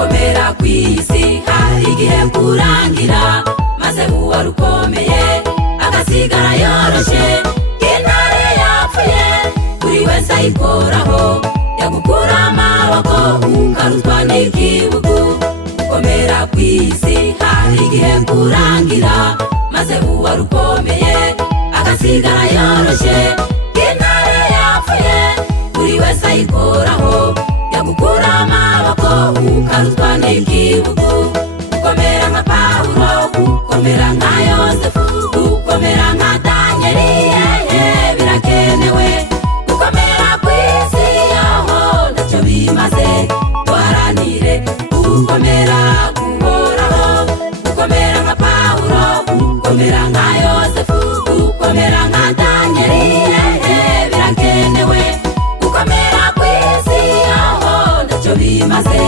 gukomera kw'isi hari igihe kurangira, maze uwarukomeye agasigara yoroshe. Intare yapfuye buri wese ayikoraho, yagukura amaboko ukarutwa n'igihugu. Gukomera kw'isi hari igihe kurangira, maze uwarukomeye agasigara yoroshe. Intare yapfuye buri wese ayikoraho, yagukura amaboko ukarutwa n'igihugu. Gukomera nka Pawulo, gukomera nka Yosefu, gukomera nka Danieli, birakenewe. Gukomera kw'isi yaho ntacyo bimaze, duharanire gukomera guhoraho. Gukomera nka Pawulo, gukomera nka Yosefu, gukomera nka Danieli, birakenewe. Gukomera kw'isi yaho ntacyo bimaze,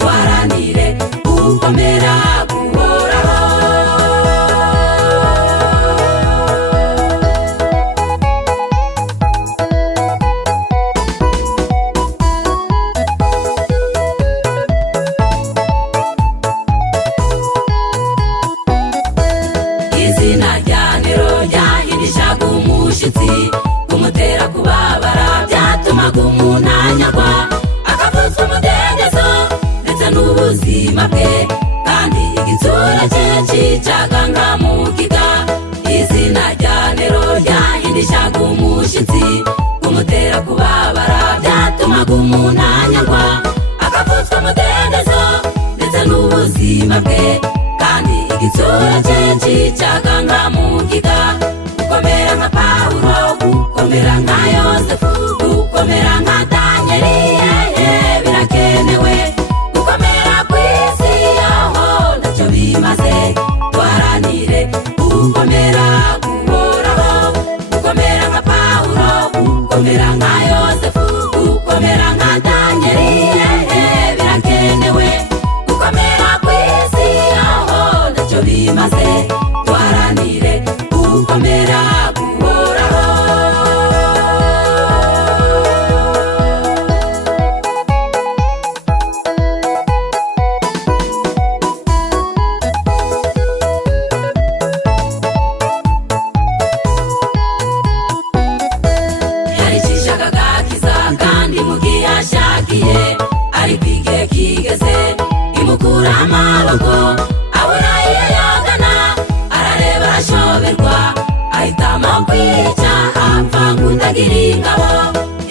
duharanire gukomera guhoraho. Izina rya Nero ryahindishaga umushitsi, kumutera kubabara byatumaga umuntu anyagwa, akavuzwa umudendezo ndetse n'ubuzima bwe, kandi igitsura cye cicaga nka mugiga. Izina rya Nero ryahindishaga umushitsi, kumutera kubabara byatumaga umuntu anyagwa, akavuzwa umudendezo ndetse n'ubuzima bwe, kandi igitsura cye cicaga nka mugiga. Gukomera nka Pawulo, gukomera nka Yosefu, gukomera nka Danieli, birakenewe. Gukomera kw'isi yaho ntacyo bimaze, duharanire gukomera guhoraho. Gukomera nka Pawulo, gukomera nka Yosefu, gukomera nka Danieli, birakenewe. Gukomera kw'isi yaho ntacyo bimaze, duharanire gukomera guhoraho. Yaricishaga agakiza kandi mu gihe ashakiye, ariko igihe kigeze imukura amaboko, abura iyo yagana, arareba arashoberwa, ahitamo kwica apfa nk'utagira ingabo.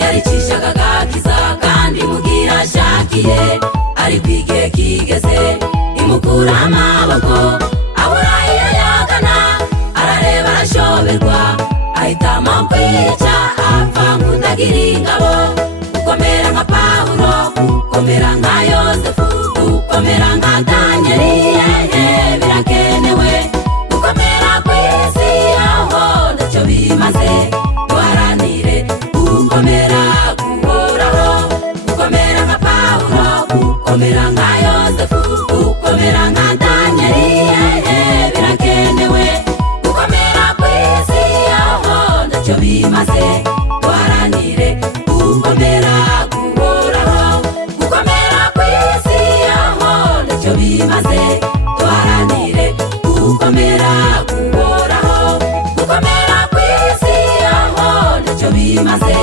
Yaricishaga agakiza kandi mu gihe ashakiye, ariko igihe kigeze imukura amaboko, abura iyo yagana, arareba arashoberwa, ahitamo kwica apfa nk'utagira ingabo. Gukomera nka Pawulo, gukomera nka Yosefu, gukomera nka Danieli, birakenewe. Gukomera kw'isi yaho ntacyo bimaze, duharanire gukomera guhoraho. Gukomera nka Pawulo, gukomera nka Yosefu, gukomera nka Danieli, birakenewe. Gukomera kw'isi yaho ntacyo bimaze, duharanire gukomera guhoraho. Gukomera kw'isi yaho ntacyo bimaze, duharanire gukomera guhoraho. Gukomera kw'isi yaho ntacyo bimaze,